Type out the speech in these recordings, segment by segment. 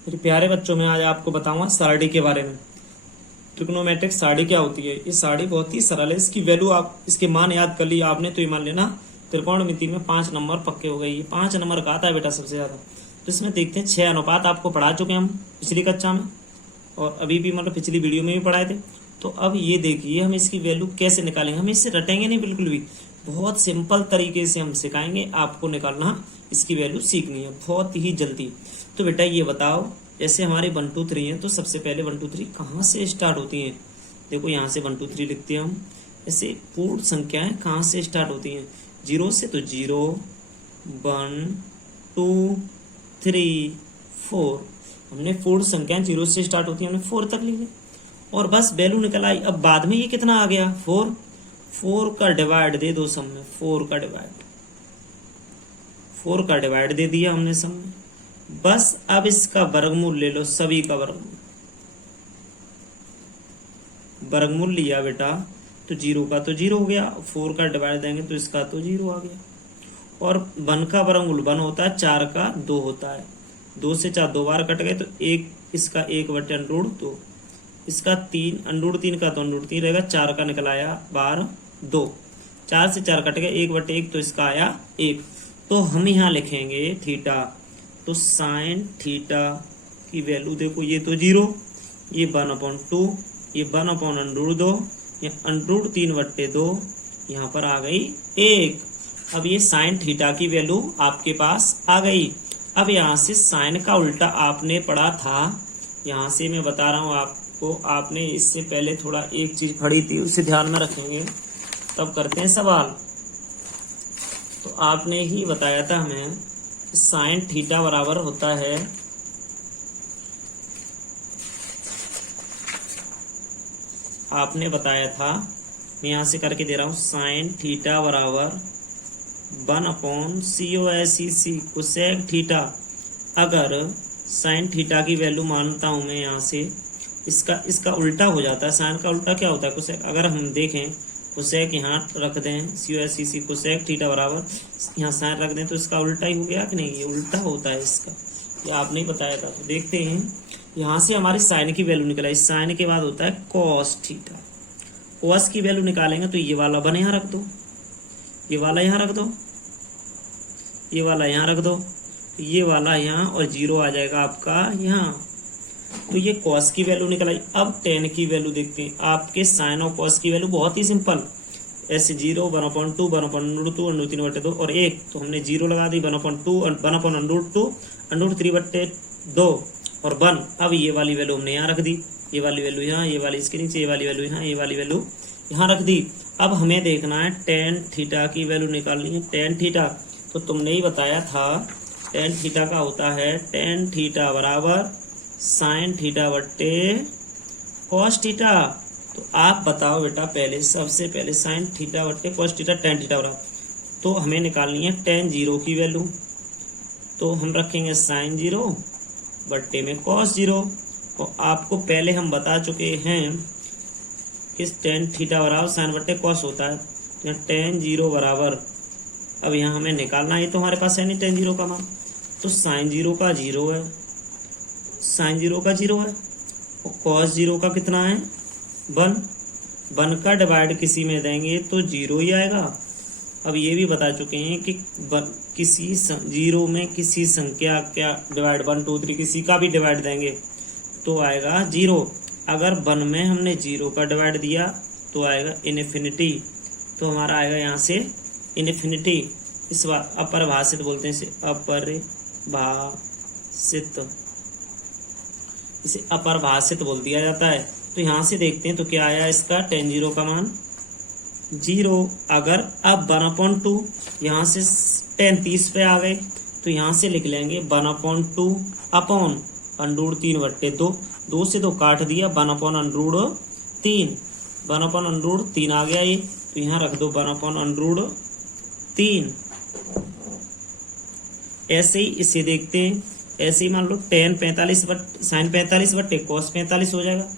मेरे प्यारे बच्चों, मैं आज आपको बताऊंगा सारणी के बारे में। ट्रिग्नोमेट्रिक सारणी क्या होती है। ये सारणी बहुत ही सरल है। इसकी वैल्यू आप इसके मान याद कर लिया आपने तो ये मान लेना त्रिकोणमिति में 5 नंबर पक्के हो गए। ये 5 नंबर का आता है बेटा सबसे ज्यादा। तो इसमें देखते हैं 6 अनुपात आपको पढ़ा चुके हम पिछली कक्षा में, और अभी भी मतलब पिछली वीडियो में भी पढ़ाए थे। तो अब ये देखिए हम इसकी वैल्यू कैसे निकालेंगे। हम इससे रटेंगे नहीं बिल्कुल भी, बहुत सिंपल तरीके से हम सिखाएंगे आपको निकालना। इसकी वैल्यू सीखनी है बहुत ही जल्दी। तो बेटा ये बताओ, जैसे हमारे 1 2 3 है तो सबसे पहले 1 2 3 कहाँ से स्टार्ट होती हैं। देखो यहाँ से 1 2 3 लिखते हैं हम। ऐसे पूर्ण संख्याएं कहाँ से स्टार्ट होती हैं, 0 से। तो 0 1 2 3 4, हमने पूर्ण संख्याएं 0 से स्टार्ट होती है, हमने 4 तक लिखी और बस वैल्यू निकल आई। अब बाद में ये कितना आ गया 4। 4 का डिवाइड दे दो सब में, 4 का डिवाइड दे दिया हमने सब में। बस अब इसका वर्गमूल ले लो, सभी का वर्गमूल लिया बेटा तो 0 का तो 0 हो गया, 4 का डिवाइड देंगे तो इसका तो 0 आ गया। और 1 का वर्गमूल 1 होता है, 4 का 2 होता है। 2 से 4 2 बार कट गए तो इसका 1/√2, इसका 3 का तो √3 रहेगा। 4 का निकल आया बार 2, 4 से 4 कट गए 1/1 तो इसका आया 1। तो हम यहाँ लिखेंगे थीटा। तो साइन थीटा की वैल्यू देखो, ये तो 0, ये 1/2, ये 1/√2, ये √3/2, यहाँ पर आ गई 1। अब ये साइन थीटा की वैल्यू आपके पास आ गई। अब यहाँ से साइन का उल्टा आपने पढ़ा था, यहाँ से मैं बता रहा हूँ आपको, आपने इससे पहले थोड़ा एक चीज पढ़ी थी, उसे ध्यान में रखेंगे तब करते हैं सवाल। तो आपने ही बताया था हमें साइन थीटा बराबर होता है आपने बताया था, मैं यहाँ से करके दे रहा हूँ, साइन थीटा बराबर 1/cosec कोसेक थीटा। अगर साइन थीटा की वैल्यू मानता हूं मैं यहाँ से, इसका उल्टा हो जाता है। साइन का उल्टा क्या होता है, कोसेक। अगर हम देखें कोसेक यहाँ रख दें, cosec कोसेक थीटा बराबर यहाँ साइन रख दें तो इसका उल्टा ही हो गया कि नहीं, ये उल्टा होता है इसका, ये आपने ही बताया था। तो देखते हैं यहाँ से हमारी साइन की वैल्यू निकला। इस साइन के बाद होता है कॉस थीटा। कॉस की वैल्यू निकालेंगे तो ये वाला 1 यहाँ रख दो, ये वाला यहाँ रख दो, ये वाला यहाँ रख दो, ये वाला यहाँ, और 0 आ जाएगा आपका यहाँ। तो ये कॉस की वैल्यू निकल आई। अब टेन की वैल्यू देखते हैं। आपके साइन और कॉस की वैल्यू बहुत ही सिंपल, ऐसे 0 1/2 1/√2 √3/2 और 1, तो हमने 0 लगा दी, 1/2 1/√2 √3/2 और 1। अब ये वाली वैल्यू हमने यहाँ रख दी, ये वाली वैल्यू यहाँ, ये वाली इसके नीचे, ये वाली वैल्यू यहाँ, ये वाली वैल्यू यहाँ रख दी। अब हमें देखना है टेन थीटा की वैल्यू निकालनी है। टेन थीटा तो तुमने ही बताया था, टेन थीटा का होता है टेन थीटा बराबर साइन थीटा बट्टे कॉस थीटा। तो आप बताओ बेटा, पहले सबसे पहले साइन थीटा बट्टे कॉस थीटा, टेन थीटा बराबर, तो हमें निकालनी है टेन 0 की वैल्यू। तो हम रखेंगे साइन 0 बट्टे में कॉस 0। और आपको पहले हम बता चुके हैं कि टेन थीटा बराबर साइन बट्टे कॉस होता है। तो टेन 0 बराबर, अब यहाँ हमें निकालना है, तो हमारे पास है नहीं टेन 0 का मान, तो साइन 0 का 0 है, साइन 0 का 0 है, और कॉस 0 का कितना है 1। 1 का डिवाइड किसी में देंगे तो 0 ही आएगा। अब ये भी बता चुके हैं कि किसी 0 में किसी संख्या क्या डिवाइड 1 2 3 किसी का भी डिवाइड देंगे तो आएगा 0। अगर 1 में हमने 0 का डिवाइड दिया तो आएगा इनफिनिटी, तो हमारा आएगा यहाँ से इनफिनिटी। इस बार अपरिभाषित बोलते हैं, इसे अपरिभाषित बोल दिया जाता है। तो यहाँ से देखते हैं तो क्या आया इसका टेन 0 का मान 0। अगर अब 1/2 यहाँ से टेन 30 पे आ गए तो यहाँ से लिख लेंगे 1/2 अपॉन √3/2, 2 से 2 काट दिया, 1/√3, 1/√3 आ गया ये, तो यहाँ रख दो 1/√3। ऐसे ही इसे देखते हैं, ऐसे ही मान लो टेन 45 साइन 45 बट्टे कॉस 45 हो जाएगा।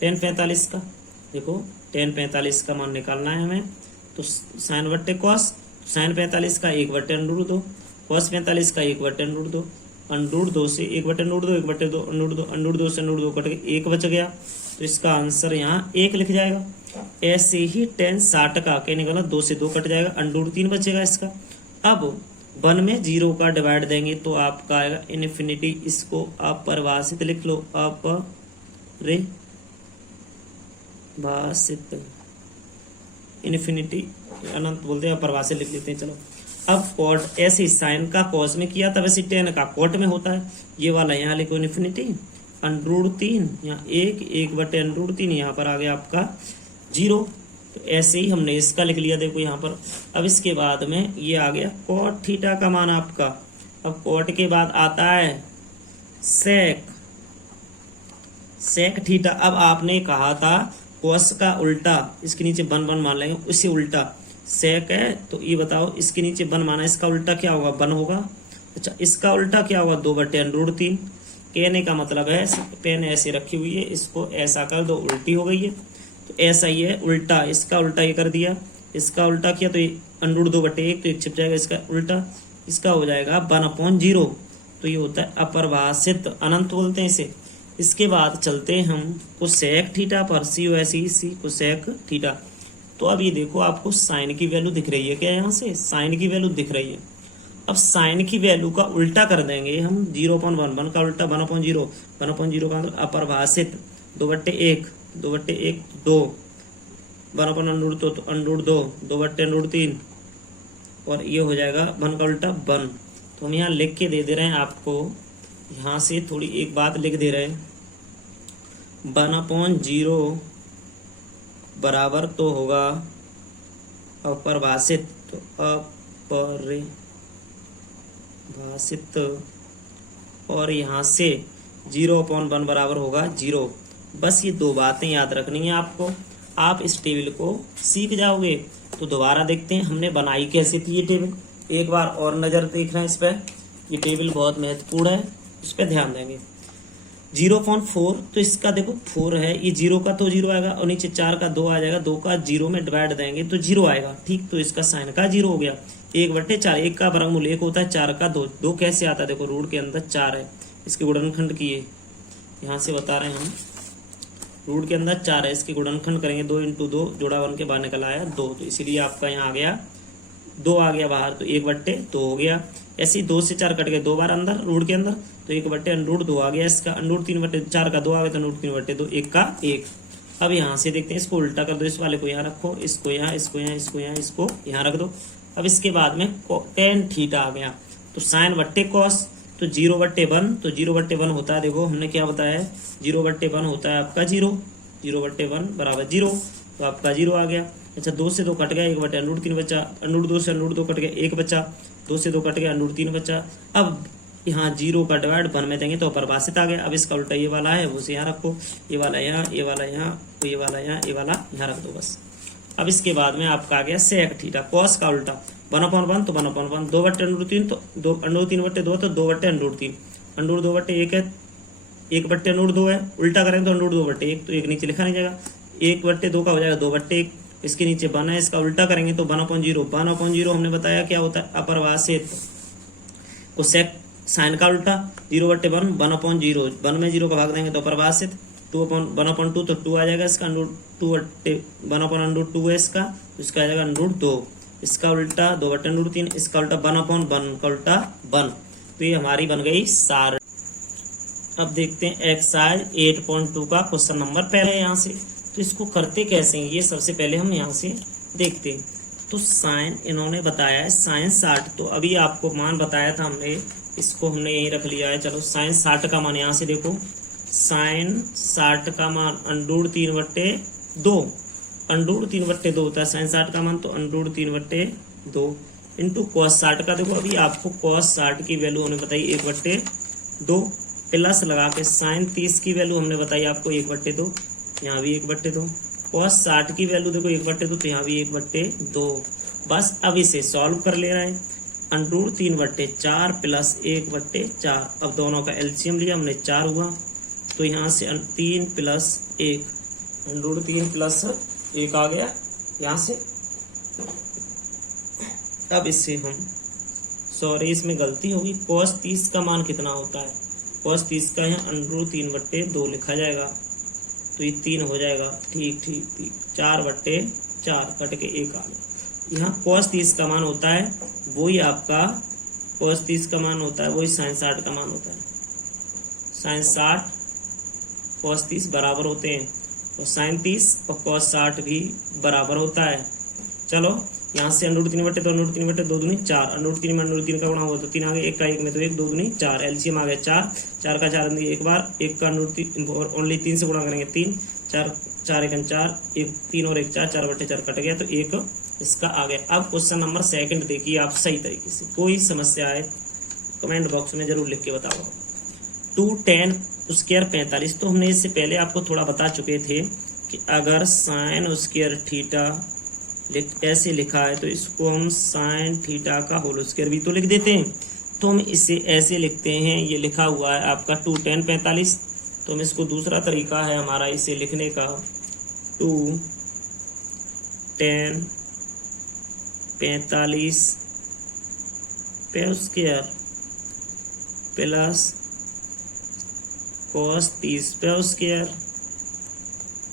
टेन 45 का देखो, टेन 45 का मान निकालना है हमें, तो साइन बट्टे कॉस, साइन 45 का 1/√2, कॉस 45 का 1/√2, √2 से 1/√2, 1/2, √2 से √2 कट के 1 बच गया, तो इसका आंसर यहाँ 1 लिख जाएगा। ऐसे ही tan 60 का कहने का 2 से 2 कट जाएगा, √3 बचेगा इसका। अब 1 में 0 का डिवाइड देंगे तो आपका आएगा इन्फिनिटी। इसको अपरिभाषित लिख लो, अपरिभाषित, इन्फिनिटी अनंत बोलते हैं, अपरिभाषित लिख लेते हैं। चलो अब कॉट, ऐसे साइन का कॉस में किया था वैसे tan का कॉट में होता है। ये वाला यहाँ लिखो इन्फिनिटी, √3 यहाँ 1/√3, यहाँ पर आ गया आपका 0। तो ऐसे ही हमने इसका लिख लिया, देखो यहाँ पर। अब इसके बाद में ये आ गया कॉट थीटा का मान आपका। अब कॉट के बाद आता है सेक थीटा। अब आपने कहा था कॉस का उल्टा, इसके नीचे 1 मान लेंगे, उसी उल्टा सेक है, तो ये बताओ इसके नीचे 1 माना, इसका उल्टा क्या होगा, 1 होगा। अच्छा, इसका उल्टा क्या होगा, 2/√3। कहने का मतलब है पेन ऐसे रखी हुई है, इसको ऐसा कर दो, उल्टी हो गई है, तो ऐसा ही है उल्टा। इसका उल्टा ये कर दिया, इसका उल्टा किया तो √2/1, तो 1 छिप जाएगा, इसका उल्टा इसका हो जाएगा 1/0। तो ये होता है अपरिभाषित, अनंत बोलते हैं इसे। इसके बाद चलते हैं हम कोसेक थीटा पर, COSEC कोसेक थीटा। तो अब ये देखो आपको साइन की वैल्यू दिख रही है क्या, यहाँ से साइन की वैल्यू दिख रही है। अब साइन की वैल्यू का उल्टा कर देंगे हम, 0.1, 1 का उल्टा 1/0, 1/0 का मतलब अपरिभाषित, 2/1, 2/1 2, 1/√2 तो √2, 2/√3, और ये हो जाएगा 1 का उल्टा 1। तो हम यहाँ लिख के दे रहे हैं आपको, यहाँ से थोड़ी एक बात लिख दे रहे हैं, 1/0 बराबर तो होगा अपरिभाषित, तो अपरिभाषित, और यहाँ से 0/1 बराबर होगा 0। बस ये 2 बातें याद रखनी है आपको, आप इस टेबल को सीख जाओगे। तो दोबारा देखते हैं हमने बनाई कैसे थी ये टेबल, एक बार और नज़र देख रहे हैं इस पर। ये टेबल बहुत महत्वपूर्ण है, इस पर ध्यान देंगे। 0.4, तो इसका देखो 4 है, ये 0 का तो 0 आएगा, और नीचे 4 का 2 आ जाएगा, 2 का 0 में डिवाइड देंगे तो 0 आएगा, ठीक। तो इसका साइन का 0 हो गया। 1/4, 1 का वर्गमूल 1 होता है, 4 का 2, 2 कैसे आता है, देखो रूट के अंदर 4 है, इसके गुणनखंड किए, यहाँ से बता रहे हैं हम, रूट के अंदर 4 है, इसके गुणनखंड करेंगे, 2 × 2 जोड़ा 1 के बाहर निकल आया 2, तो इसीलिए आपका यहाँ आ गया 2 आ गया बाहर, तो 1/2 हो गया। ऐसे ही 2 से 4 कट गए, 2 बार अंदर रूट के अंदर, तो 1/√2 आ गया इसका, √3/4 का 2 आ गया, तो √3/2, 1 का 1। अब यहाँ से देखते हैं, इसको उल्टा कर दो, इस वाले को यहाँ रखो, इसको यहाँ, इसको यहाँ, इसको यहाँ, इसको यहाँ रख दो। अब इसके बाद में tan थीटा आ गया, तो साइन बट्टे कॉस, तो 0/1, तो 0/1 होता है, देखो हमने क्या बताया है, 0/1 होता है आपका 0, 0/1 बराबर 0, तो आपका 0 आ गया। अच्छा, 2 से 2 कट गया, 1/√3 बचा, √2 से √2 कट गया, 1 बचा, 2 से 2 कट गया, √3 बचा। अब यहाँ 0 का डिवाइड 1 में देंगे तो अपरिभाषित आ गया। अब इसका उल्टा ये वाला है, वो से यहाँ रखो, ये वाला यहाँ, ये वाला यहाँ, तो ये वाला यहाँ, ये वाला यहाँ रख दो बस। अब इसके बाद में आपका आ गया सेक थीटा, कॉस का उल्टा, 1/1 तो 1/1, 2/√3 तो 2/3/2 तो 2/√3, √2/1 है, 1/√2 है, उल्टा करें तो √2/1, तो 1 नीचे लिखा नहीं जाएगा, 1/2 का हो जाएगा 2/1, इसके नीचे 1 है, इसका उल्टा करेंगे तो 1/0, 1/0 हमने बताया क्या होता है, अपरिभाषित। कोसेक साइन का उल्टा, 0/1, 1/0, 1 में 0 का भाग देंगे तो अपरिभाषित, 1/2 तो 2 आ जाएगा, इसका 1/√2 है इसका, तो इसका आ जाएगा √2, इसका उल्टा 2/√3, इसका उल्टा 1/1 का उल्टा 1। तो ये हमारी बन गई सार। अब देखते हैं एक्सरसाइज 8.2 का क्वेश्चन नंबर पहले है यहाँ से। तो इसको करते कैसे हैं, ये सबसे पहले हम यहाँ से देखते हैं। तो साइन इन्होंने बताया है साइन 60, तो अभी आपको मान बताया था हमने, इसको हमने यहीं रख लिया है। चलो साइन 60 का मान यहाँ से देखो, साइन 60 का मान √3/2, √3/2 होता है साइन 60 का मान, तो √3/2 इंटू कॉस 60 का। देखो अभी आपको कॉस 60 की वैल्यू हमने बताई 1/2, प्लस लगा के साइन 30 की वैल्यू हमने बताई आपको 1/2, यहाँ भी 1/2, कॉस 60 की वैल्यू देखो 1/2, तो यहाँ भी 1/2। बस अब इसे सॉल्व कर ले रहे हैं, √3/4 प्लस 1/4। अब दोनों का एलसीएम लिया हमने, 4 हुआ, तो यहाँ से 3 + 1, √3 + 1 आ गया यहाँ से। अब इससे हम सॉरी इसमें गलती होगी। cos 30 का मान कितना होता है? cos 30 का यहाँ √3/2 लिखा जाएगा, तो ये 3 हो जाएगा। ठीक ठीक ठीक, 4/4 कट के 1 आ गया। यहाँ cos 30 का मान होता है वही आपका cos 30 का मान होता है वही sin 60 का मान होता है। sin 60 cos 30 बराबर होते हैं, और sin 30 और cos 60 भी बराबर होता है। चलो यहाँ से √3/2 √3/2 दूनी 4, √3 में √3 का गुणा हुआ तो 3 आ गया, 1 का 1 में तो 1, 2 दूनी 4, एलसीएम आ गया 4, 4 का 4 एक बार, 1 का √3 ओनली 3 से गुणा करेंगे 3, 4 4 1 4, 1 3 और 1 4, 4/4 कट गया, तो 1 इसका आ गया। अब क्वेश्चन नंबर 2 देखिए आप सही तरीके से, कोई समस्या है कमेंट बॉक्स में जरूर लिख के बताओ। 2 tan स्क्वायर 45, तो हमने इससे पहले आपको थोड़ा बता चुके थे कि अगर sin स्क्वायर थीटा ऐसे लिखा है तो इसको हम sin थीटा का होल स्क्वायर भी तो लिख देते हैं, तो हम इसे ऐसे लिखते हैं। ये लिखा हुआ है आपका 2 tan 45, तो हम इसको दूसरा तरीका है हमारा इसे लिखने का, 2 tan 45 पे स्क्वायर प्लस cos 30 पे स्क्वायर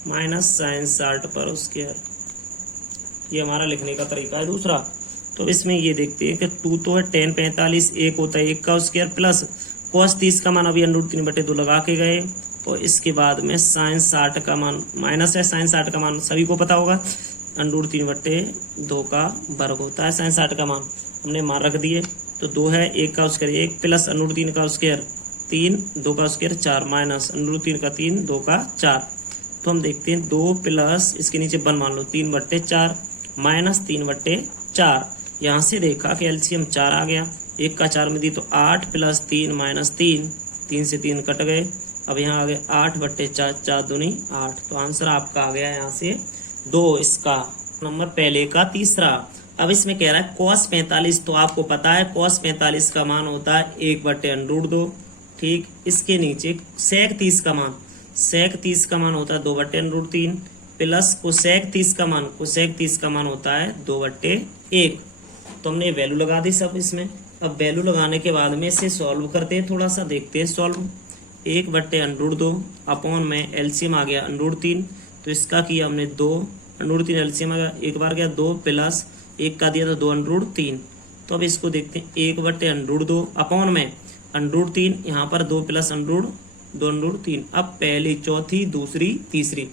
माइनस sin 60 पर स्क्वायर। ये हमारा लिखने का तरीका है दूसरा। तो इसमें ये देखते हैं कि 2 तो है tan 45, 1 होता है 1 का स्क्वायर प्लस cos 30 का मान अभी √3/2 लगा के गए, और इसके बाद में sin 60 का मान माइनस है, sin 60 का मान सभी को पता होगा √3/2 का वर्ग होता है। sin 60 का मान हमने मान रख दिए, तो 2 है 1 का स्क्वायर 1 प्लस √3 का स्क्वायर 3, 2 का स्क्वायर 4 माइनस √3 का 3, 2 का 4। तो हम देखते हैं 2 प्लस इसके नीचे 1 मान लो 3/4 माइनस 3/4। यहाँ से देखा कि एलसीएम 4 आ गया, 1 का 4 में दी तो 8 प्लस 3 माइनस 3, 3 से 3 कट गए। अब यहाँ आ गया 8/4, 4 दूनी 8, तो आंसर आपका आ गया यहाँ से 2 इसका नंबर पहले का तीसरा। अब इसमें कह रहा है cos 45, तो आपको पता है cos 45 का मान होता है 1/√2। ठीक, इसके नीचे sec 30 का मान, sec 30 का मान होता है 2/√3 प्लस कोसेक 30 का मान होता है 2/1। तो हमने वैल्यू लगा दी सब इसमें। अब वैल्यू लगाने के बाद में इसे सॉल्व करते हैं, थोड़ा सा देखते हैं सॉल्व। 1/√2 अपॉन में एलसीएम आ गया √3, तो इसका किया हमने 2, √3 एलसीएम आ गया, एक बार गया 2 प्लस 1 का दिया तो 2/3। तो अब इसको देखते हैं 1/√2 अपॉन में √3, यहाँ पर 2 प्लस 2/3। अब पहली चौथी दूसरी तीसरी,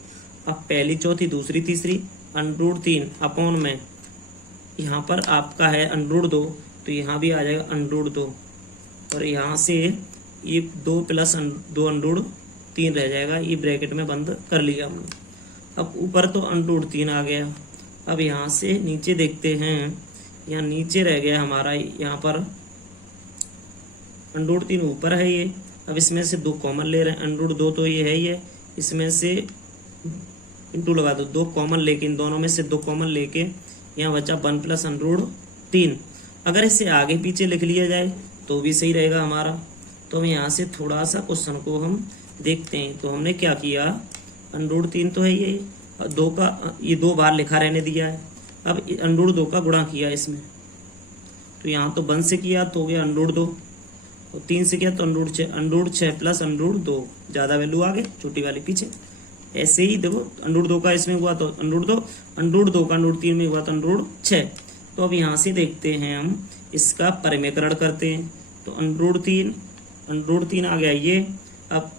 अब पहली चौथी दूसरी तीसरी √3 अपॉन में यहाँ पर आपका है √2, तो यहाँ भी आ जाएगा √2, और यहाँ से ये 2 प्लस 2/3 रह जाएगा, ये ब्रैकेट में बंद कर लिया हमने। अब ऊपर तो √3 आ गया। अब यहाँ से नीचे देखते हैं, यहाँ नीचे रह गया हमारा, यहाँ पर √3 ऊपर है ये। अब इसमें से 2 कॉमन ले रहे हैं, √2 तो ये है ही है, इसमें से इंटू लगा दो, 2 कॉमन लेके, इन दोनों में से 2 कॉमन लेके यहाँ बचा 1 प्लस √3। अगर इसे आगे पीछे लिख लिया जाए तो भी सही रहेगा हमारा। तो हम यहाँ से थोड़ा सा क्वेश्चन को हम देखते हैं। तो हमने क्या किया, √3 तो है ये, 2 का ये 2 बार लिखा रहने दिया है। अब √2 का गुणा किया इसमें, तो यहाँ तो 1 से किया तो हो गया √2, और 3 से किया तो √6 प्लस √2, ज़्यादा वैल्यू आगे छोटी वाली पीछे। ऐसे ही देखो √2 का इसमें हुआ तो √2 का √3 में हुआ तो √6। तो अब यहाँ से देखते हैं हम इसका परिमेकरण करते हैं, तो √3 आ गया ये। अब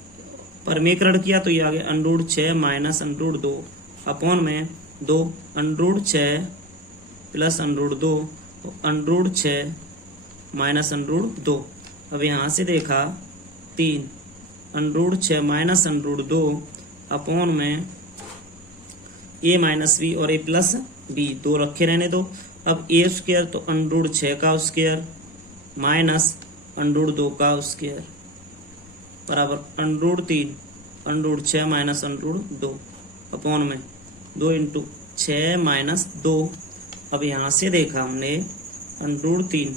परिमेकरण किया तो ये आ गया √6 माइनस √2 अपॉन में 2, √6 प्लस √2, √6 माइनस √2। अब यहाँ से देखा 3, √6 माइनस √2 अपॉन में a माइनस बी और a प्लस बी, 2 रखे रहने दो। अब a स्क्वायर तो √6 का स्क्वायर माइनस √2 का स्क्वायर बराबर √3, √6 माइनस √2 अपॉन में 2 इंटू 6 माइनस 2। अब यहाँ से देखा हमने √3,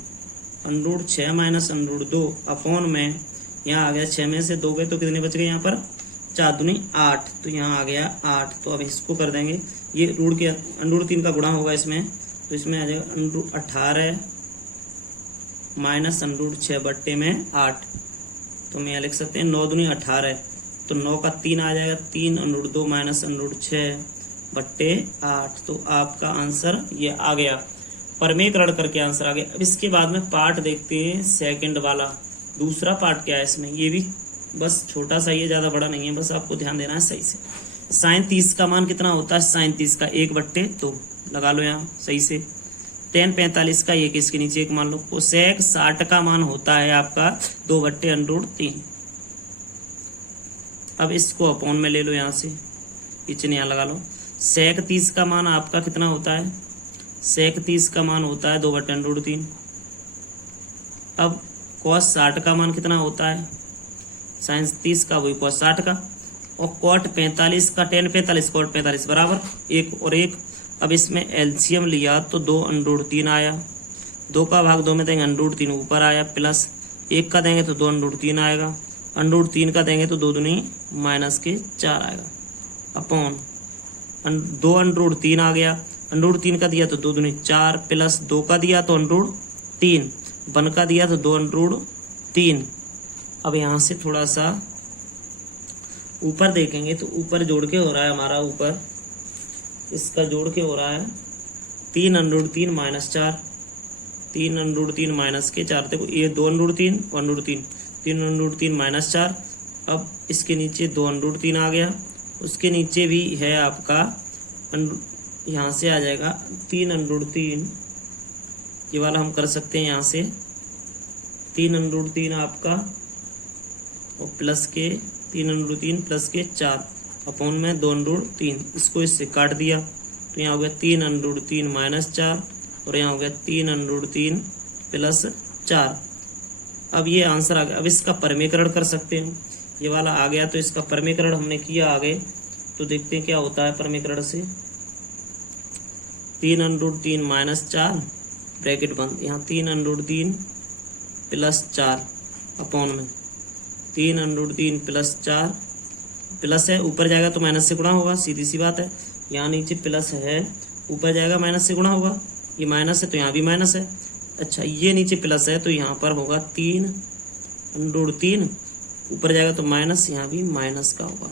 √6 माइनस √2 अपॉन में यहाँ आ गया 6 में से 2 गए तो कितने बच गए, यहाँ पर 4 दूनी 8, तो यहाँ आ गया 8। तो अब इसको कर देंगे, ये रूट के √3 का गुणा होगा इसमें, तो इसमें आ जाएगा √18 माइनस अंडरूट 6 बट्टे में 8। तो हम यहाँ लिख सकते हैं 9 दूनी 18, तो 9 का 3 आ जाएगा, 3 अंडरूट 2 माइनस अंडरूट 6 बट्टे 8। तो आपका आंसर ये आ गया, परमेकरण करके आंसर आ गया। अब इसके बाद में पार्ट देखते हैं सेकंड वाला। दूसरा पार्ट क्या है इसमें, ये भी बस छोटा सा ही है, ज़्यादा बड़ा नहीं है, बस आपको ध्यान देना है सही से। साइन 30 का मान कितना होता है, साइन 30 का 1/2 लगा लो यहाँ सही से। टेन 45 का 1 इसके नीचे 1 मान लो। कोसेक 60 का मान होता है आपका 2/√3। अब इसको अपॉन में ले लो, यहाँ से किचन यहाँ लगा लो। सेक 30 का मान आपका कितना होता है, सेक 30 का मान होता है 2/√3। अब कॉस 60 का मान कितना होता है, साइन 30 का वही कॉस 60 का, और कॉट 45 का टेन 45 कॉट 45 बराबर 1 और 1। अब इसमें एलसीएम लिया तो 2/√3 आया, 2 का भाग 2 में देंगे √3 ऊपर आया, प्लस 1 का देंगे तो 2/√3 आएगा, √3 का देंगे तो 2 दूनी -4 आएगा, अपॉन 2/√3 आ गया, √3 का दिया तो 2 दूनी 4, प्लस 2 का दिया तो √3, 1 का दिया तो 2/√3। अब यहाँ से थोड़ा सा ऊपर देखेंगे तो ऊपर जोड़ के हो रहा है हमारा, ऊपर इसका जोड़ के हो रहा है 3/√3 -4, 3/√3 -4। देखो ये 2/√3 1/√3, 3/√3 -4। अब इसके नीचे 2/√3 आ गया, उसके नीचे भी है आपका, यहाँ से आ जाएगा 3/√3, ये वाला हम कर सकते हैं यहाँ से 3/√3 आपका, और प्लस के 3/√3 प्लस के 4 अपॉन में 2/√3। इसको इससे काट दिया तो यहाँ हो गया 3/√3 -4, और यहाँ हो गया 3/√3 प्लस 4। अब ये आंसर आ गया। अब इसका परमीकरण कर सकते हैं, ये वाला आ गया तो इसका परमीकरण हमने किया आगे, तो देखते हैं क्या होता है परमीकरण से। 3/√3 -4 ब्रैकेट बंद, यहाँ 3/√3 प्लस 4 अपॉन में 3/√3 प्लस 4, प्लस है ऊपर जाएगा तो माइनस से गुणा होगा, सीधी सी बात है। यहाँ नीचे प्लस है, ऊपर जाएगा माइनस से गुणा होगा, ये माइनस है तो यहाँ भी माइनस है। अच्छा ये नीचे प्लस है तो यहाँ पर होगा 3/√3, ऊपर जाएगा तो माइनस, यहाँ भी माइनस का होगा।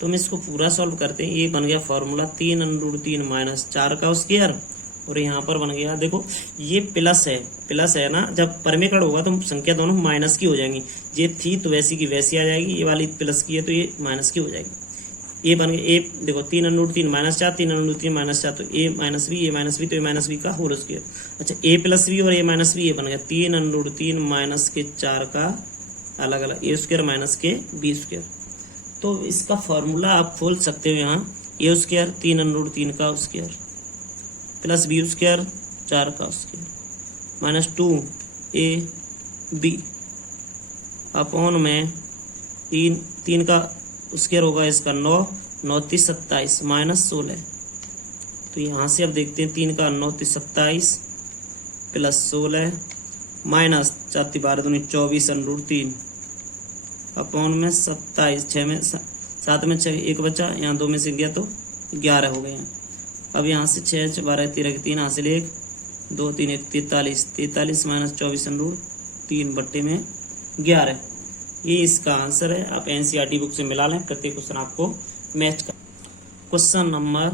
तो हम इसको पूरा सॉल्व करते हैं, ये बन गया फॉर्मूला 3/√3 -4 का स्क्वायर, और यहाँ पर बन गया, देखो ये प्लस है ना, जब परमीकरण होगा तो संख्या दोनों माइनस की हो जाएंगी, ये थी तो वैसी की वैसी आ जाएगी, ये वाली प्लस की है तो ये माइनस की हो जाएगी। ये बन गया ए, देखो 3/√3 -4, 3/√3 -4, तो ए माइनस बी, ए माइनस बी, तो ए माइनस बी का होल स्क्वायर। अच्छा ए प्लस बी और ए माइनस बी, ये बन गया 3/√3 -4 का अलग अलग ए स्क्वायर माइनस के बी स्क्वायर। तो इसका फॉर्मूला आप खोल सकते हो यहाँ, ए स्क्वायर 3/√3 का स्क्वायर प्लस बी स्क्वायर 4 का स्क्वायर -2ab अपॉन में 3 का स्क्वायर होगा इसका 9, 9 3 27 -16। तो यहाँ से अब देखते हैं 3 का 9 3 27 प्लस 16 माइनस 4 3 12 दूनी 24/√3 अपॉन में 27, 6 में 7 में 6 1 बचा, यहाँ 2 में से गया तो 11 हो गए हैं। अब यहाँ से 6 12 13 3 हासिल 1 2 3 1 43, 43 -24/√3 बट्टे में 11। ये इसका आंसर है। आप एनसीईआरटी बुक से मिला लें, प्रत्येक क्वेश्चन आपको मैच कर। क्वेश्चन नंबर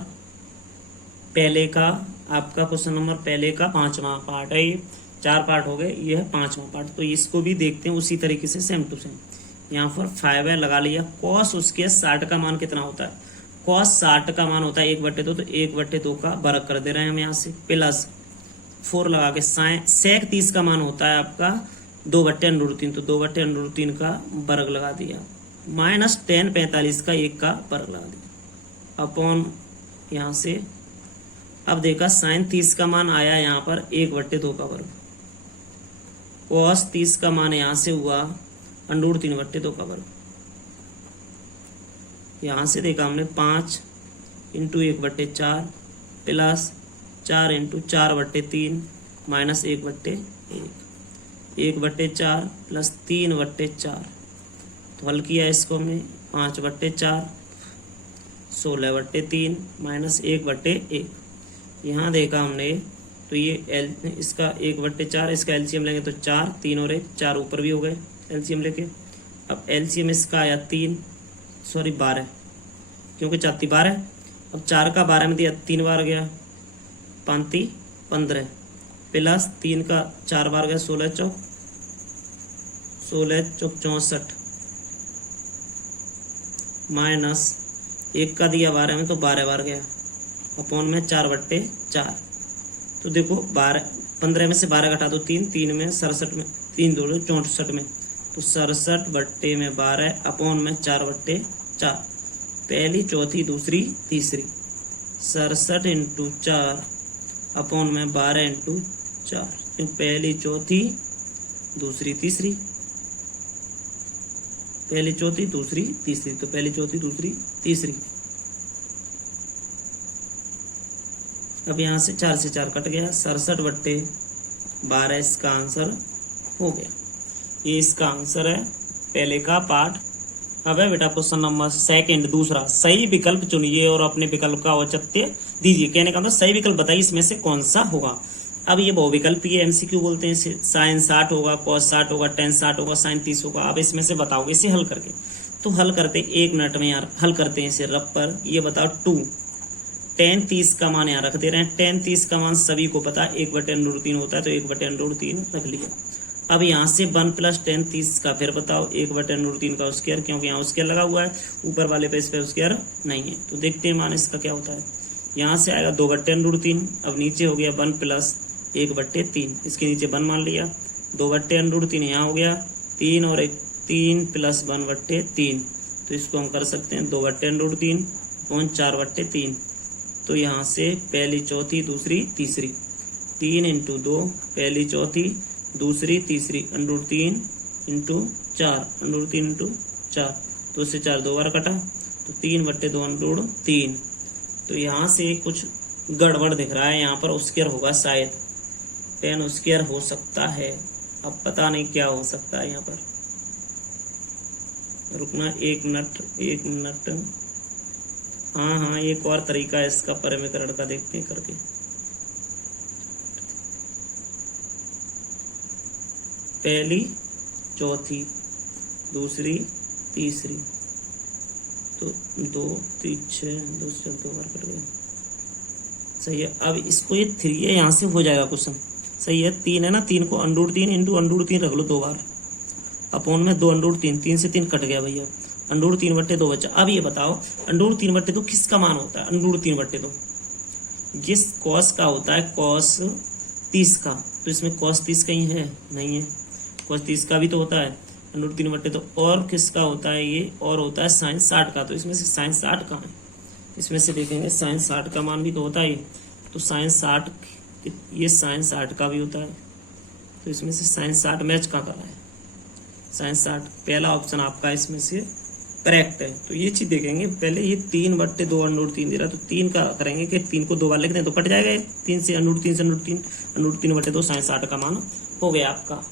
पहले का, आपका क्वेश्चन नंबर पहले का 5वां पार्ट है, ये 4 पार्ट हो गए, ये है 5वां पार्ट। तो इसको भी देखते हैं उसी तरीके से, सेम टू सेम। यहाँ पर 5 है लगा लिया, कॉस उसके 60 का मान कितना होता है, कॉस 60 का मान होता है 1/2, तो 1/2 का वर्ग कर दे रहे हैं हम यहाँ से, प्लस 4 लगा के सेक 30 का मान होता है आपका 2/√3, तो 2/√3 का वर्ग लगा दिया, माइनस टेन 45 का 1 का वर्ग लगा दिया, अपॉन यहाँ से। अब देखा साइन 30 का मान आया यहाँ पर 1/2 का वर्ग, कॉस 30 का मान यहाँ से हुआ √3/2 का वर्ग। यहाँ से देखा हमने 5 × 1/4 प्लस 4 × 4/3 माइनस 1/1, 1/4 प्लस 3/4। तो हल किया इसको हमने 5/4 16/3 माइनस 1/1। यहाँ देखा हमने तो ये इसका 1/4, इसका एलसीएम लेंगे तो 4, 3 और 1 4 ऊपर भी हो गए एलसीएम लेके। अब एलसीएम इसका आया 12, क्योंकि 4 12। अब 4 का 12 में दिया 3 बार गया 5 15 प्लस 3 का 4 बार गया 16 चौक 64 माइनस 1 का दिया 12 में तो 12 बार गया अपॉन में 4/4। तो देखो 15 में से 12 घटा दो 3 में 67 में 3 2 64 में तो 67/12 अपॉन में 4/4। पहली चौथी दूसरी तीसरी 67 × 4 अपॉन में 12 × 4। तो पहली चौथी दूसरी तीसरी, पहली चौथी दूसरी तीसरी, तो पहली चौथी दूसरी तीसरी। अब यहाँ से 4 से 4 कट गया 67/12 इसका आंसर हो गया। ये इसका आंसर है पहले का पार्ट। अब है बेटा क्वेश्चन नंबर 2 दूसरा, सही विकल्प चुनिए और अपने विकल्प का औचित्य दीजिए। कहने का मतलब सही विकल्प बताइए इसमें से कौन सा होगा। अब ये बहुविकल्पीय एमसीक्यू बोलते हैं इसे। साइन 60 होगा, कॉस 60 होगा, टेन 60 होगा, साइन 30 होगा। अब इसमें से बताओगे इसे हल करके। तो हल करते 1 मिनट में यार, हल करते हैं इसे रफ पर। ये बताओ 2 tan 30 का मान यहाँ रख दे रहे हैं। tan 30 का मान सभी को पता है 1/√3 होता है, तो 1/√3 रख लिया। अब यहाँ से 1 + tan 30 का फिर बताओ 1/√3 का स्क्वायर, क्योंकि यहाँ स्क्वायर लगा हुआ है, ऊपर वाले पे इस पे स्क्वायर नहीं है। तो देखते हैं मान इसका क्या होता है। यहाँ से आएगा 2/√3। अब नीचे हो गया 1 + 1/3, इसके नीचे 1 मान लिया। 2/√3 यहाँ हो गया 3 और 1 3 + 1/3, तो इसको हम कर सकते हैं 2/√3 अपॉन 4/3। तो यहाँ से पहली चौथी दूसरी तीसरी 3 × 2 पहली चौथी दूसरी तीसरी √3 × 4 √3 × 4, तो उससे 4 2 बार कटा, तो 3/2 √3। तो यहाँ से कुछ गड़बड़ दिख रहा है, यहाँ पर स्क्वायर होगा शायद, tan स्क्वायर हो सकता है। अब पता नहीं क्या हो सकता है यहाँ पर। रुकना 1 मिनट। हाँ एक और तरीका है इसका परिमीकरण का, देखते हैं करके। पहली चौथी दूसरी तीसरी, तो 2 3 6 2 से 2 बार कट गया, सही है। अब इसको ये 3 है, यहाँ से हो जाएगा क्वेश्चन, सही है। 3 है ना, 3 को √3 × √3 रख लो 2 बार, अपॉन में 2√3, 3 से 3 कट गया भैया, √3/2 बचा। अब ये बताओ √3/2 किसका मान होता है? √3/2 जिस कॉस का होता है, cos 30 का, तो इसमें cos 30 कहीं है नहीं है, cos 30 का भी तो होता है √3/2। और किसका होता है ये? और होता है sin 60 का, तो इसमें से sin 60 कहाँ है? इसमें से देखेंगे sin 60 का मान भी तो होता है, तो sin 60 ये sin 60 का भी होता है, तो इसमें से sin 60 मैच कहाँ कर रहा है? sin 60 पहला ऑप्शन आपका इसमें से करेक्ट है। तो ये चीज देखेंगे पहले, ये 3/2 √3 दे रहा है, तो 3 का करेंगे कि 3 को 2 बार लिख दें तो कट जाएगा, 3 से √3 से √3/2 sin 60 का मान हो गया आपका।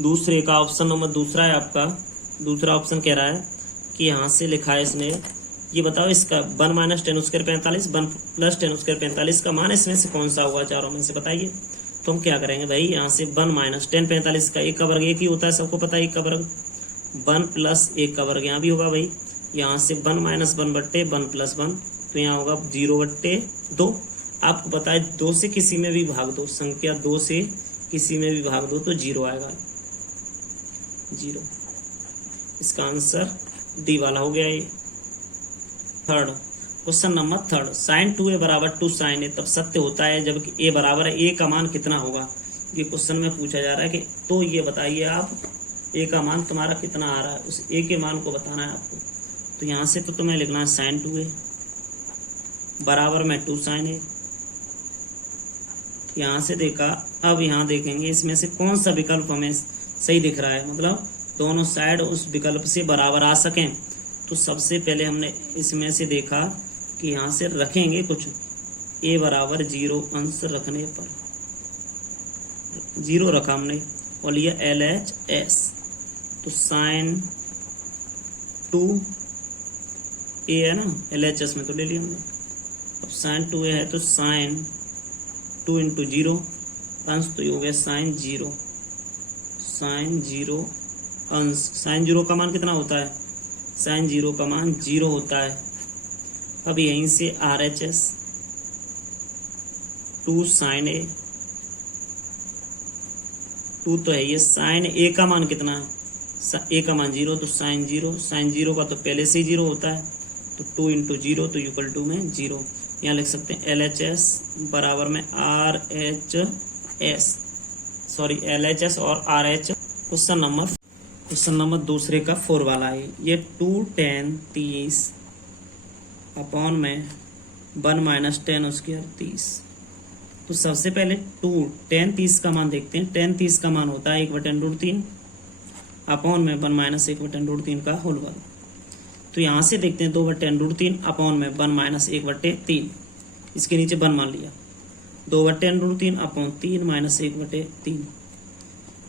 दूसरे का ऑप्शन नंबर दूसरा है आपका। दूसरा ऑप्शन कह रहा है कि यहाँ से लिखा है इसने, ये बताओ इसका 1 - tan² 45 1 + tan² 45 का मान इसमें से कौन सा होगा चारों में से, बताइए। तो हम क्या करेंगे भाई, यहाँ से 1 - tan 45 का 1 का वर्ग 1 ही होता है, सबको पता है 1 का वर्ग, 1 + 1 का वर्ग यहाँ भी होगा भाई। यहाँ से 1 - 1/1 + 1, तो यहाँ होगा 0/2। आपको पता है 2 से किसी में भी भाग दो, संख्या 2 से किसी में भी भाग दो तो 0 आएगा, 0। इसका आंसर डी वाला हो गया ये। Third question number 3, sin 2a = 2 sin a तब सत्य होता है जबकि a बराबर है a का मान कितना होगा? ये क्वेश्चन में पूछा जा रहा है कि तो ये बताइए आप a का मान तुम्हारा कितना आ रहा है, उस a के मान को बताना है आपको। तो यहाँ से तो तुम्हें लिखना है sin 2a बराबर में 2 sin a। यहाँ से देखा, अब यहाँ देखेंगे इसमें से कौन सा विकल्प हमें सही दिख रहा है, मतलब दोनों साइड उस विकल्प से बराबर आ सकें। तो सबसे पहले हमने इसमें से देखा कि यहाँ से रखेंगे कुछ a बराबर 0 अंश रखने पर 0 रखा हमने और लिया LHS, तो sin 2a है ना, LHS में तो ले लिया हमने। अब sin 2a है तो sin 2 इंटू 0 अंश, तो ये हो गया साइन 0, साइन 0 अंश। साइन 0 का मान कितना होता है? साइन 0 का मान 0 होता है। अब यहीं से RHS 2 साइन ए, 2 तो है ये, साइन ए का मान कितना है? ए का मान 0, तो साइन 0, साइन 0 का तो पहले से ही 0 होता है, तो 2 इंटू 0 तो इक्वल टू में 0। यहाँ लिख सकते हैं LHS बराबर में RHS, सॉरी LHS और RH। क्वेश्चन नंबर दूसरे का 4 वाला है ये। 2 tan 30 अपॉन में 1 माइनस 10 उसके 30। तो सबसे पहले 2 tan 30 का मान देखते हैं। tan 30 का मान होता है 1/√3 अपॉन में 1 माइनस 1/√3 का होल वर्ग। तो यहाँ से देखते हैं 2/√3 अपॉन में 1 माइनस 1/3, इसके नीचे 1 मान लिया। 2/√3 अपॉन 3 माइनस 1/3,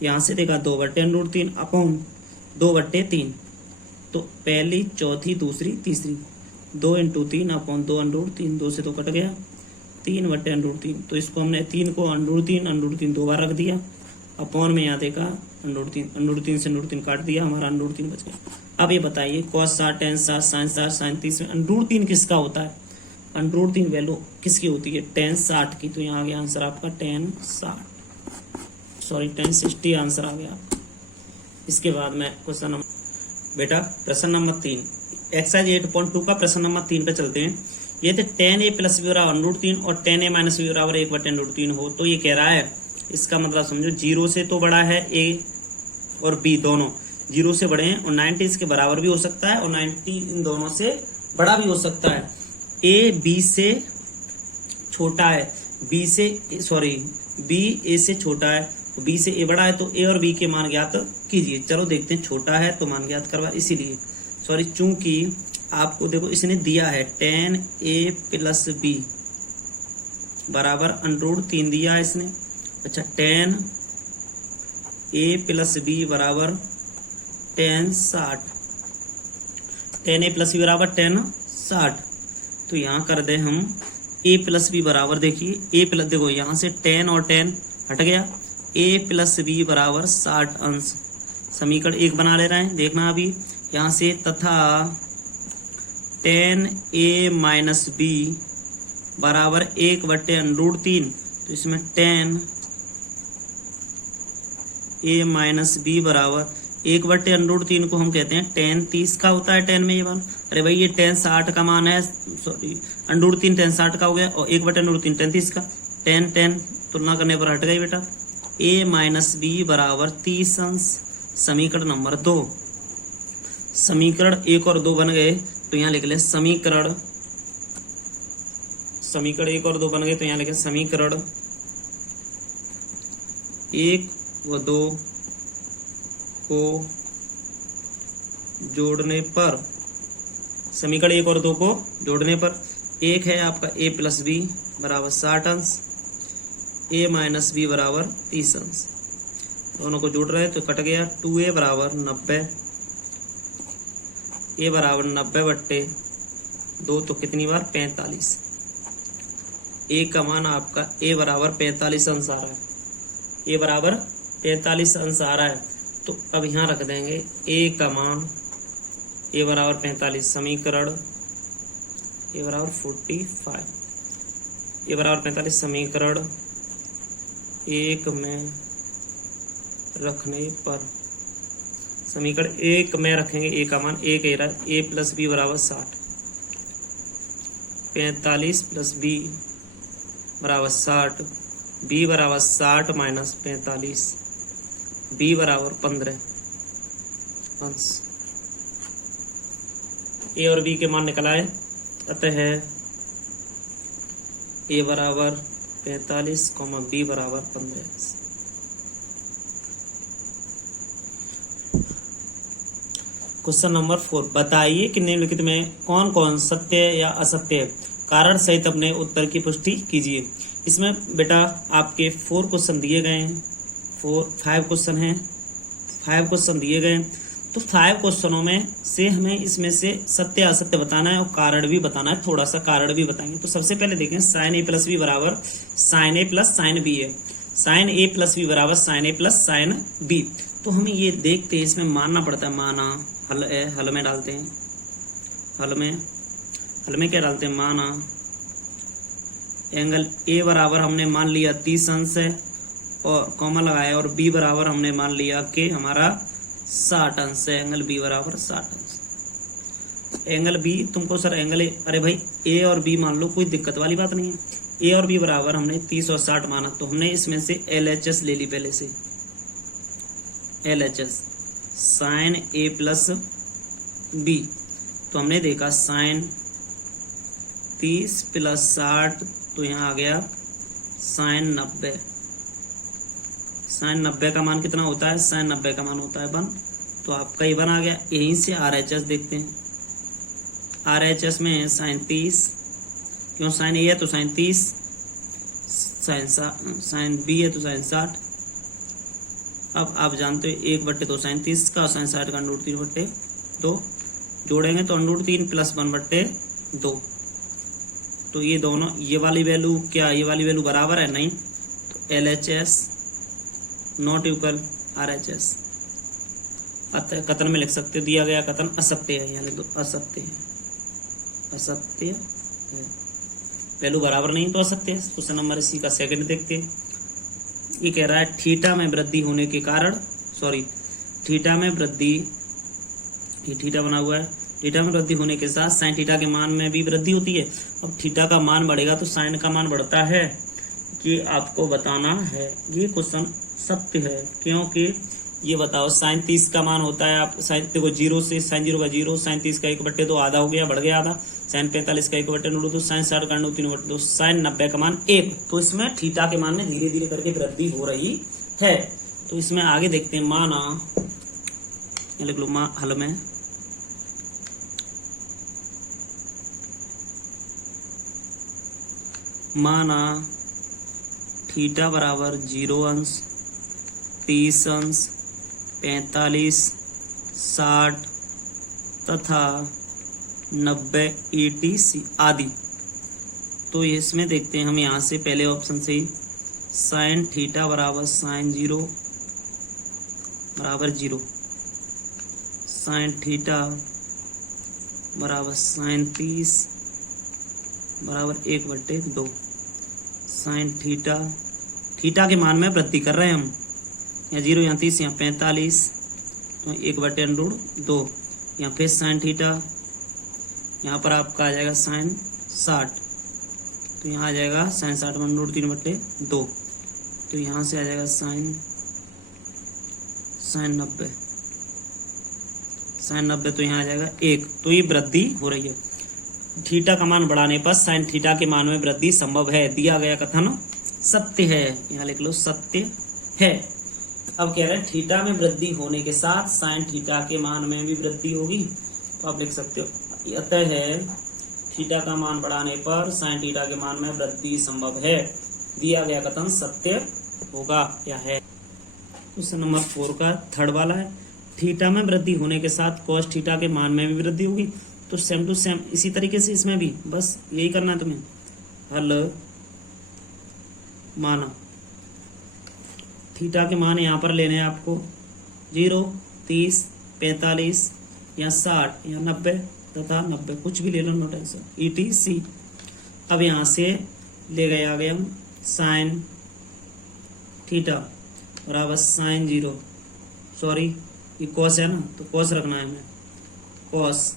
यहाँ से देखा 2/√3 अपॉन 2/3, तो पहली, चौथी, दूसरी, तीसरी, 2 इंटू 3 अपॉन 2/√3, 2 से तो कट गया, 3/√3। तो इसको हमने 3 को √3 2 बार रख दिया, अपॉन में यहाँ देखा √3 से √3 काट दिया, हमारा √3 बच गया। अब ये बताइए cos 60 tan 60 sin 60 sin 30 में √3 किसका होता है? √3 वैल्यू किसकी होती है? tan 60 की। तो यहाँ आ गया आंसर आपका tan 60 आंसर आ गया। इसके बाद में क्वेश्चन नंबर, बेटा प्रश्न नंबर 3 एक्सरसाइज 8.2 का प्रश्न नंबर 3 पे चलते हैं। ये थे tan a प्लस बी बराबर √3 और tan a माइनस बी बराबर 1/√3 हो। तो ये कह रहा है, इसका मतलब समझो 0 से तो बड़ा है a और b, दोनों 0 से बड़े हैं, और 90 इसके बराबर भी हो सकता है और 90 इन दोनों से बड़ा भी हो सकता है। a b से छोटा है, b a से छोटा है, तो b से a बड़ा है, तो a और b के मान ज्ञात कीजिए। चलो देखते हैं, छोटा है तो मान ज्ञात करवा, इसीलिए चूंकि आपको देखो इसने दिया है tan a प्लस b बराबर √3 दिया है इसने। अच्छा, tan a प्लस b बराबर tan 60, tan a plus b बराबर tan 60। तो यहाँ कर दे हम a प्लस b बराबर, देखिए a प्लस, देखो यहाँ से tan और tan हट गया, a प्लस b बराबर 60 अंश। समीकरण 1 बना ले रहे हैं, देखना अभी यहाँ से, तथा tan a माइनस b बराबर 1/√3। तो इसमें tan a माइनस b बराबर 1/√3 को हम कहते हैं tan 30 का होता है। tan में ये मान, अरे भाई ये tan 60 का मान है, सॉरी √3 tan 60 का हो गया, और 1/√3 tan 30 का, tan तुलना करने पर हट गई बेटा। a माइनस b बराबर 30 अंश। समीकरण नंबर 2, समीकरण 1 और 2 बन गए, तो यहाँ लिख ले समीकरण 1 और 2 बन गए, तो यहाँ लिखे समीकरण 1 व 2 को जोड़ने पर, समीकरण 1 और 2 को जोड़ने पर, एक है आपका a प्लस बी बराबर 60 अंश, a माइनस बी बराबर 30 अंश। दोनों को जोड़ रहे हैं तो कट गया, 2a बराबर 90, a बराबर 90/2, तो कितनी बार 45। a का मान आपका a बराबर 45 अंश आ रहा है, a बराबर 45 अंश आ रहा है। तो अब यहाँ रख देंगे a का मान, a बराबर 45, समीकरण a बराबर 45, a बराबर 45 समीकरण 1 में रखने पर, समीकरण 1 में रखेंगे a का मान, a कह रहा है a प्लस बी बराबर 60, 45 प्लस b बराबर 60, b बराबर 60 माइनस 45, b बराबर 15 अंश। a और b के मान निकल आए, अतः a बराबर 45, b बराबर 15 अंश। क्वेश्चन नंबर 4, बताइए कि निम्नलिखित में कौन कौन सत्य या असत्य है, कारण सहित अपने उत्तर की पुष्टि कीजिए। इसमें बेटा आपके 4 क्वेश्चन दिए गए हैं, 5 क्वेश्चन हैं, 5 क्वेश्चन दिए गए हैं। तो 5 क्वेश्चनों में से हमें इसमें से सत्य असत्य बताना है और कारण भी बताना है, थोड़ा सा कारण भी बताएंगे। तो सबसे पहले देखें साइन ए प्लस बी बराबर साइन ए प्लस साइन बी है, साइन ए प्लस बी बराबर साइन ए प्लस साइन बी। तो हमें ये देखते हैं, इसमें मानना पड़ता है, माना हल है, हल में डालते हैं, हल में क्या डालते हैं, माना एंगल ए बराबर हमने मान लिया 30 अंश है और कॉमा लगाया, और बी बराबर हमने मान लिया कि हमारा 60 अंश है, एंगल बी बराबर 60 अंश। एंगल बी तुमको सर एंगल ए, अरे भाई ए और बी मान लो, कोई दिक्कत वाली बात नहीं है। ए और बी बराबर हमने 30 और 60 माना, तो हमने इसमें से LHS ले ली पहले से, LHS साइन ए प्लस बी। तो हमने देखा साइन 30 प्लस 60, तो यहाँ आ गया साइन 90। साइन 90 का मान कितना होता है, साइन 90 का मान होता है 1, तो आपका ये 1 आ गया। यहीं से RHS देखते हैं, RHS में है साइन 30, क्यों साइन ए है तो साइन 30, साइन बी है तो साइन 60। अब आप जानते हो 1/2 साइन 30 का और साइन 60 का √3/2 जोड़ेंगे तो √3 प्लस 1/2। तो ये दोनों, ये वाली वैल्यू क्या, ये वाली वैल्यू बराबर है, नहीं, तो LHS नॉट इक्वल RHS। अतः कथन में लिख सकते हो, दिया गया कथन असत्य है, यहाँ लिख दो असत्य है, असत्य है, वैल्यू बराबर नहीं तो असत्य है। क्वेश्चन नंबर इसी का सेकंड देखते हैं। ये कह रहा है थीटा में वृद्धि होने के कारण, सॉरी थीटा में वृद्धि, ये थीटा बना हुआ है, थीटा में वृद्धि होने के साथ साइन थीटा के मान में भी वृद्धि होती है। अब थीटा का मान बढ़ेगा तो साइन का मान बढ़ता है, ये आपको बताना है। ये क्वेश्चन सत्य है, क्योंकि ये बताओ साइन 30 का मान होता है, आप साइन देखो 0 से साइन 0 का 0, साइन 30 का 1/2 आधा हो गया, बढ़ गया आधा, साइन 45 का 1/2, साइन 60 का 3/2, साइन 90 का मान 1। तो इसमें थीटा के मान में धीरे धीरे करके वृद्धि हो रही है। तो इसमें आगे देखते हैं, माना लिख लो, हल में माना थीटा बराबर 0 अंश, 30 अंश, 45, 60 तथा 90 ETC आदि। तो इसमें देखते हैं हम यहाँ से पहले ऑप्शन से ही, साइन थीटा बराबर साइन 0 बराबर 0, साइन थीटा बराबर साइन 30 बराबर 1/2, साइन थीटा, थीटा के मान में वृद्धि कर रहे हैं हम, यहाँ 0, यहाँ 30, यहाँ 45, तो 1/2, यहाँ फिर साइन थीटा, यहाँ पर आपका आ जाएगा साइन 60, तो यहाँ आ जाएगा साइन 60 √3/2, तो यहाँ से आ जाएगा साइन 90, साइन 90, तो यहाँ आ जाएगा 1। तो ये वृद्धि हो रही है, थीटा का मान बढ़ाने पर साइन थीटा के मान में वृद्धि संभव है। दिया गया कथन सत्य है, यहाँ लिख लो सत्य है। अब कह रहे हैं थीटा में वृद्धि होने के साथ साइन थीटा के मान में भी वृद्धि होगी, तो आप लिख सकते हो अतः है थीटा का मान बढ़ाने पर साइन थीटा के मान में वृद्धि संभव है। दिया गया कथन सत्य होगा या है। क्वेश्चन नंबर 4 का थर्ड वाला है, थीटा में वृद्धि होने के साथ कॉस थीटा के मान में भी वृद्धि होगी। तो सेम टू सेम इसी तरीके से इसमें भी बस यही करना है तुम्हें, हल माना थीटा के मान यहाँ पर लेने हैं आपको 0, 30, 45 या 60 या 90 तथा 90, कुछ भी ले लो, नो टेंशन, ETC। अब यहाँ से ले गए आगे हम साइन थीटा बराबर साइन 0, सॉरी ये कॉस है ना, तो कॉस रखना है हमें, कॉस,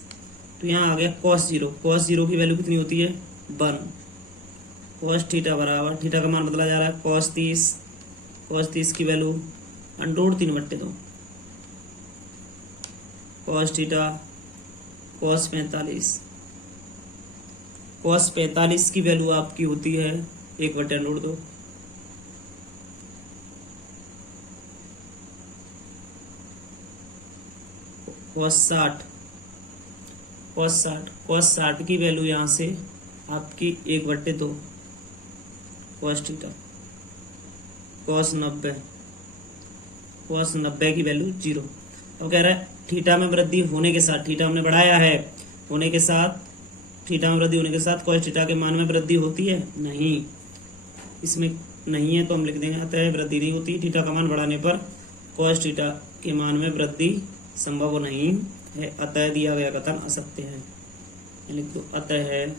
तो यहाँ आ गया कॉस 0, कॉस 0 की वैल्यू कितनी होती है 1, कॉस थीटा बराबर, थीटा का मान बदला जा रहा है कॉस 30, कॉस 30 की value √3/2, cos theta cos 45, cos 45 की वैल्यू आपकी होती है 1/√2, कॉस 60 की वैल्यू यहाँ से आपकी 1/2, कॉस थीटा, कॉस 90 की वैल्यू 0। तो कह रहा है थीटा में वृद्धि होने के साथ, थीटा हमने बढ़ाया है, होने के साथ, थीटा में वृद्धि होने के साथ cos थीटा के मान में वृद्धि होती है? नहीं, इसमें नहीं है तो हम लिख देंगे अतः वृद्धि नहीं होती। थीटा का मान बढ़ाने पर cos थीटा के मान में वृद्धि संभव नहीं है, अतः दिया गया कथन असत्य है। लिख दो अतः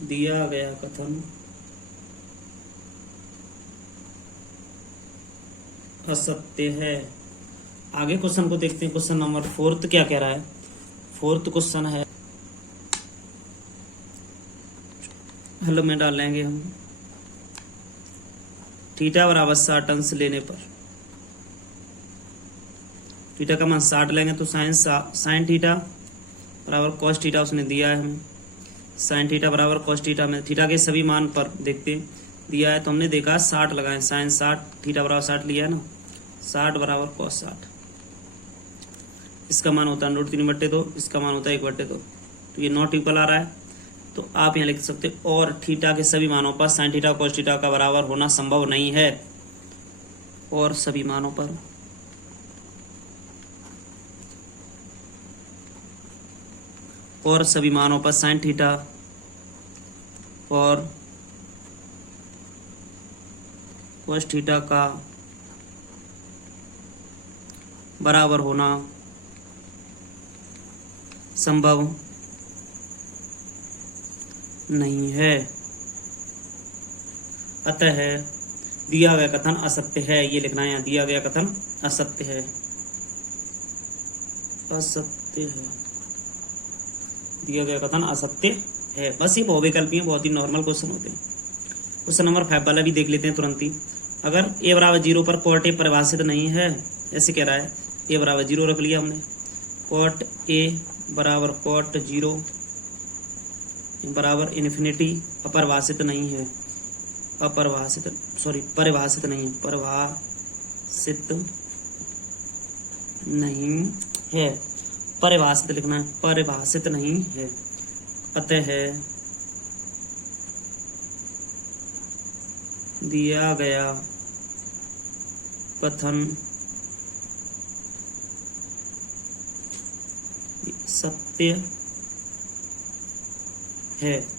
दिया गया कथन असत्य है। आगे क्वेश्चन को देखते हैं। क्वेश्चन नंबर 4 क्या कह रहा है? 4 क्वेश्चन है, हल में डालेंगे हम। थीटा बराबर 60 अंश लेने पर, थीटा का मान 60 लेंगे तो साइन थीटा बराबर cos थीटा उसने दिया है हमें। साइन थीटा बराबर cos थीटा में थीटा के सभी मान पर देखते हैं दिया है तो हमने देखा 60 लगाए, साइन 60 थीटा बराबर 60 लिया है ना, 60 बराबर cos 60। इसका मान होता है √3/2, इसका मान होता है 1/2, तो ये नॉट इक्वल आ रहा है। तो आप यहाँ लिख सकते हो और थीटा के सभी मानों पर साइन थीटा cos थीटा का बराबर होना संभव नहीं है। और सभी मानों पर, और सभी मानों पर साइन थीटा और cos थीटा का बराबर होना संभव नहीं है, अतः दिया गया कथन असत्य है। ये लिखना है यहाँ, दिया गया कथन असत्य है, असत्य है, दिया गया कथन असत्य है। बस ये बहुविकल्पी बहुत ही नॉर्मल क्वेश्चन होते हैं। क्वेश्चन नंबर 5 वाला भी देख लेते हैं तुरंत ही। अगर a बराबर 0 पर cot a परिभाषित नहीं है, ऐसे कह रहा है, a बराबर 0 रख लिया हमने, cot a बराबर cot 0 बराबर इन्फिनिटी अपरिभाषित नहीं है, परिभाषित नहीं है, परिभाषित नहीं है, परिभाषित लिखना है, परिभाषित नहीं है, अतः दिया गया कथन सत्य है।